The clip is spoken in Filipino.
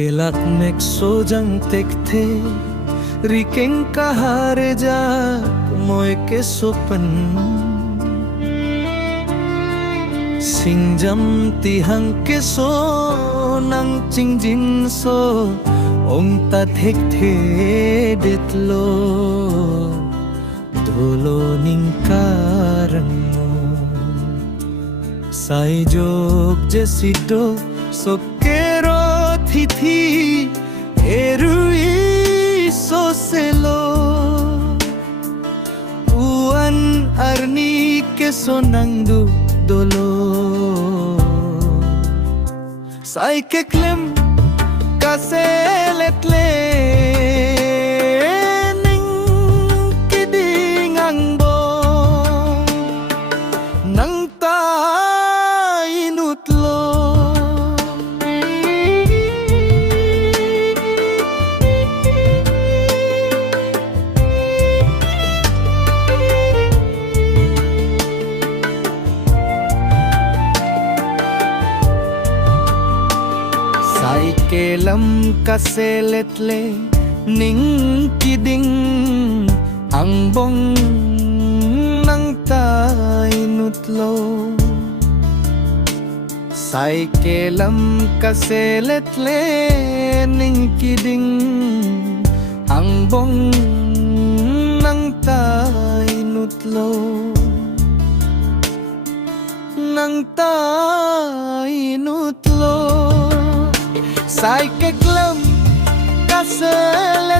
Kelak mek sojang tekte Rikeng kahare ja Moy ke sopan Singjam tihang ke so Nang chingjin so Ong ta thek the detlo Dolo ning karang mo Sai jok jesito Sokero Thi erui so selo uan arni ke sonangdu dolo sai ke klem kaseletle ning kiding ang bong nang ta inutlo Sai kelam kaseletle ning kiding ang bong nang tainutlo Sai kelam kaseletle ning kiding ang bong nang tainutlo nang tainutlo Sai ke klam kasele